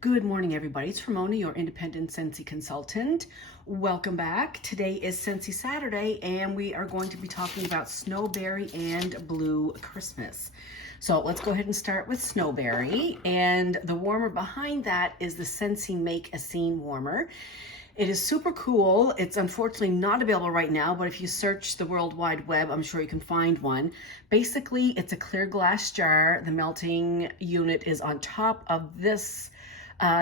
Good morning, everybody. It's Ramona, your independent Scentsy consultant. Welcome back. Today is Scentsy Saturday, and we are going to be talking about Snowberry and Blue Christmas. So let's go ahead and start with Snowberry. And the warmer behind that is the Scentsy Make a Scene warmer. It is super cool. It's unfortunately not available right now, but if you search the World Wide Web, I'm sure you can find one. Basically, it's a clear glass jar. The melting unit is on top of this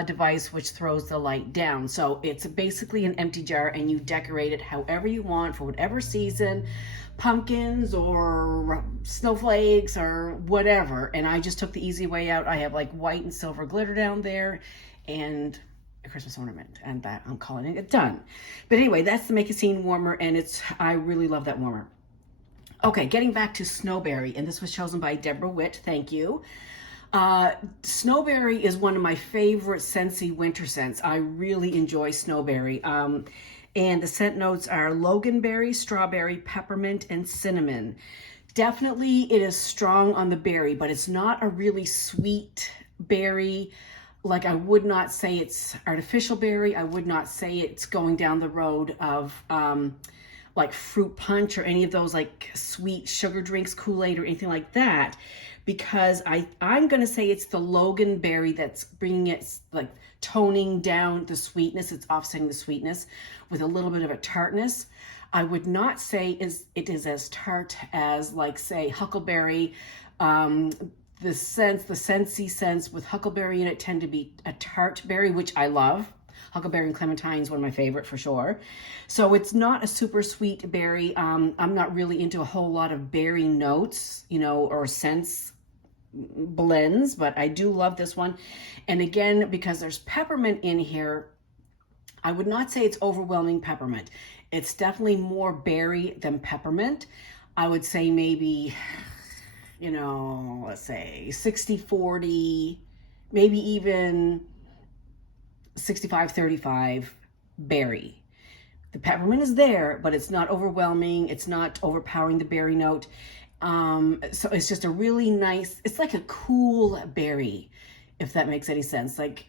device, which throws the light down. So it's basically an empty jar, and you decorate it however you want for whatever season, pumpkins or snowflakes or whatever. And I just took the easy way out. I have like white and silver glitter down there and a Christmas ornament, and that I'm calling it done. But anyway, that's the Make a Scene warmer, and I really love that warmer. Okay, getting back to Snowberry, and this was chosen by Deborah Witt. Thank you. Snowberry is one of my favorite Scentsy winter scents. I really enjoy Snowberry. And the scent notes are loganberry, strawberry, peppermint, and cinnamon. Definitely it is strong on the berry, but it's not a really sweet berry. Like, I would not say it's artificial berry. I would not say it's going down the road of like fruit punch or any of those like sweet sugar drinks, Kool-Aid or anything like that, because I'm going to say it's the loganberry that's bringing it, like toning down the sweetness. It's offsetting the sweetness with a little bit of a tartness. I would not say it is as tart as, like, say, huckleberry. The Scentsy scents with huckleberry in it tend to be a tart berry, which I love. Huckleberry and clementine is one of my favorite for sure. So it's not a super sweet berry. I'm not really into a whole lot of berry notes, or scents blends, but I do love this one. And again, because there's peppermint in here, I would not say it's overwhelming peppermint. It's definitely more berry than peppermint. I would say maybe, let's say 60-40, maybe even 65-35 berry. The peppermint is there, but it's not overwhelming. It's not overpowering the berry note. So it's just a really nice, it's like a cool berry, if that makes any sense. Like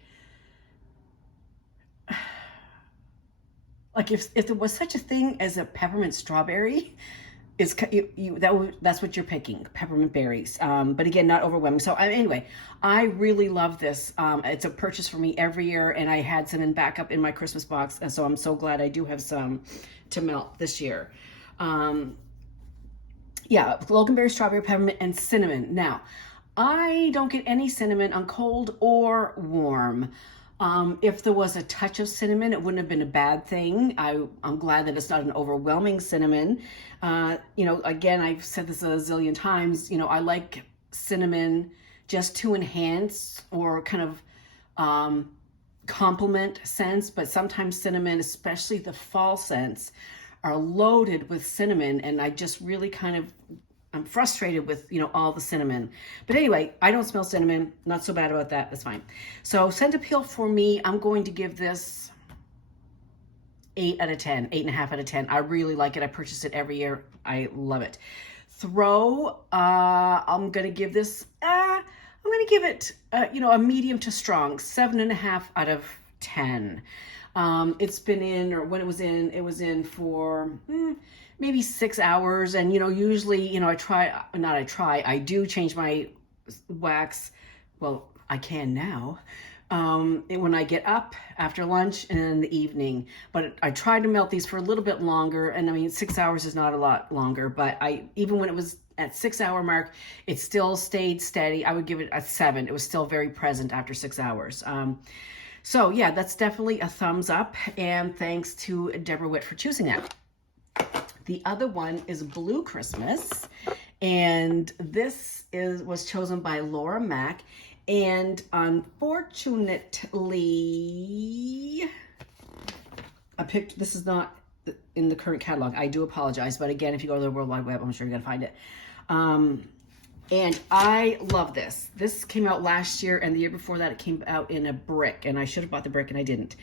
if there was such a thing as a peppermint strawberry, that's what you're picking, peppermint berries. But again, not overwhelming. So anyway, I really love this. It's a purchase for me every year, and I had some in backup in my Christmas box, and so I'm so glad I do have some to melt this year. Yeah, loganberry, strawberry, peppermint, and cinnamon. Now, I don't get any cinnamon on cold or warm. If there was a touch of cinnamon, it wouldn't have been a bad thing. I'm glad that it's not an overwhelming cinnamon. Again, I've said this a zillion times, I like cinnamon just to enhance or kind of complement scents, but sometimes cinnamon, especially the fall scents, are loaded with cinnamon, and I just really I'm frustrated with, all the cinnamon. But anyway, I don't smell cinnamon. Not so bad about that. That's fine. So scent appeal for me, I'm going to give this 8 out of 10, 8.5 out of 10. I really like it. I purchase it every year. I love it. Throw, I'm going to give this, it, a medium to strong, 7.5 out of 10. It's been in, or when it was in for maybe 6 hours. And, usually, I do change my wax. Well, I can now. When I get up after lunch and in the evening, but I try to melt these for a little bit longer. And 6 hours is not a lot longer, but even when it was at 6 hour mark, it still stayed steady. I would give it a 7. It was still very present after 6 hours. So yeah, that's definitely a thumbs up, and thanks to Deborah Witt for choosing that. The other one is Blue Christmas, and this was chosen by Laura Mack, and unfortunately, this is not in the current catalog. I do apologize, but again, if you go to the World Wide Web, I'm sure you're gonna find it. And I love this. This came out last year, and the year before that it came out in a brick, and I should have bought the brick and I didn't.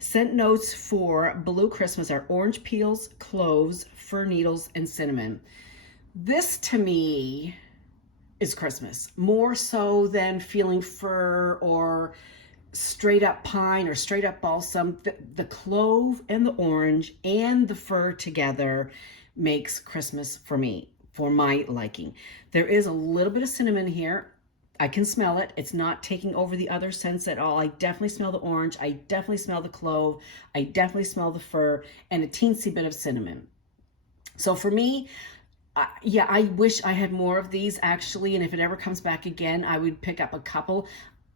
Scent notes for Blue Christmas are orange peels, cloves, fir needles, and cinnamon. This to me is Christmas, more so than feeling fir or straight up pine or straight up balsam, the clove and the orange and the fir together makes Christmas for me, for my liking. There is a little bit of cinnamon here. I can smell it. It's not taking over the other scents at all. I definitely smell the orange. I definitely smell the clove. I definitely smell the fir and a teensy bit of cinnamon. So for me, yeah, I wish I had more of these actually. And if it ever comes back again, I would pick up a couple.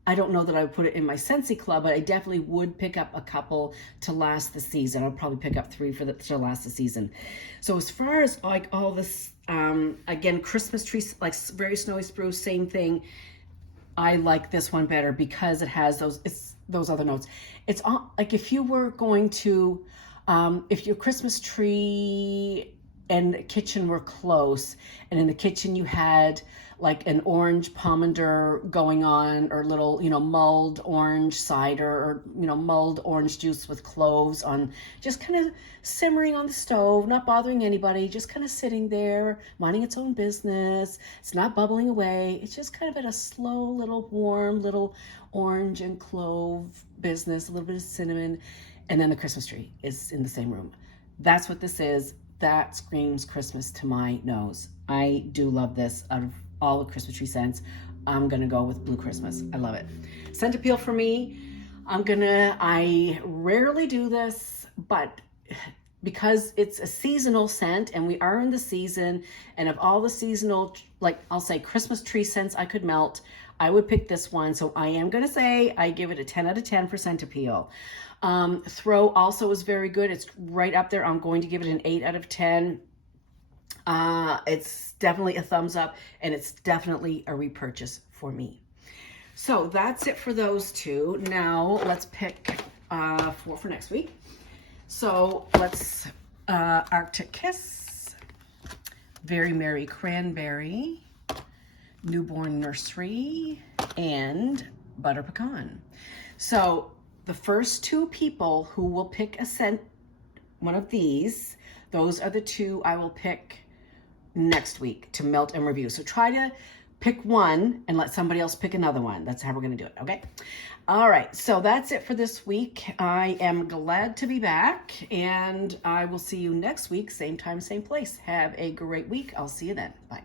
I don't know that I would put it in my Scentsy club, but I definitely would pick up a couple to last the season. I'll probably pick up 3 to last the season. So as far as like all this, again, Christmas trees, like very snowy spruce, same thing. I like this one better because it has those other notes. It's all, like if you were going to, if your Christmas tree and kitchen were close, and in the kitchen you had like an orange pomander going on, or little, mulled orange cider, or, mulled orange juice with cloves on, just kind of simmering on the stove, not bothering anybody, just kind of sitting there, minding its own business. It's not bubbling away. It's just kind of at a slow, little warm, little orange and clove business, a little bit of cinnamon. And then the Christmas tree is in the same room. That's what this is. That screams Christmas to my nose. I do love this. Out of all the Christmas tree scents, I'm gonna go with Blue Christmas. I love it. Scent appeal for me, I rarely do this, but because it's a seasonal scent and we are in the season, and of all the seasonal, like I'll say Christmas tree scents I could melt, I would pick this one. So I am gonna say I give it a 10 out of 10 for scent appeal. Throw also is very good. It's right up there. I'm going to give it an 8 out of 10. It's definitely a thumbs up, and it's definitely a repurchase for me. So that's it for those two. Now let's pick 4 for next week. So let's Arctic Kiss, Very Merry Cranberry, Newborn Nursery, and Butter Pecan. So the first 2 people who will pick a scent, one of these, those are the 2 I will pick next week to melt and review. So try to pick one and let somebody else pick another one. That's how we're going to do it. Okay. All right. So that's it for this week. I am glad to be back, and I will see you next week. Same time, same place. Have a great week. I'll see you then. Bye.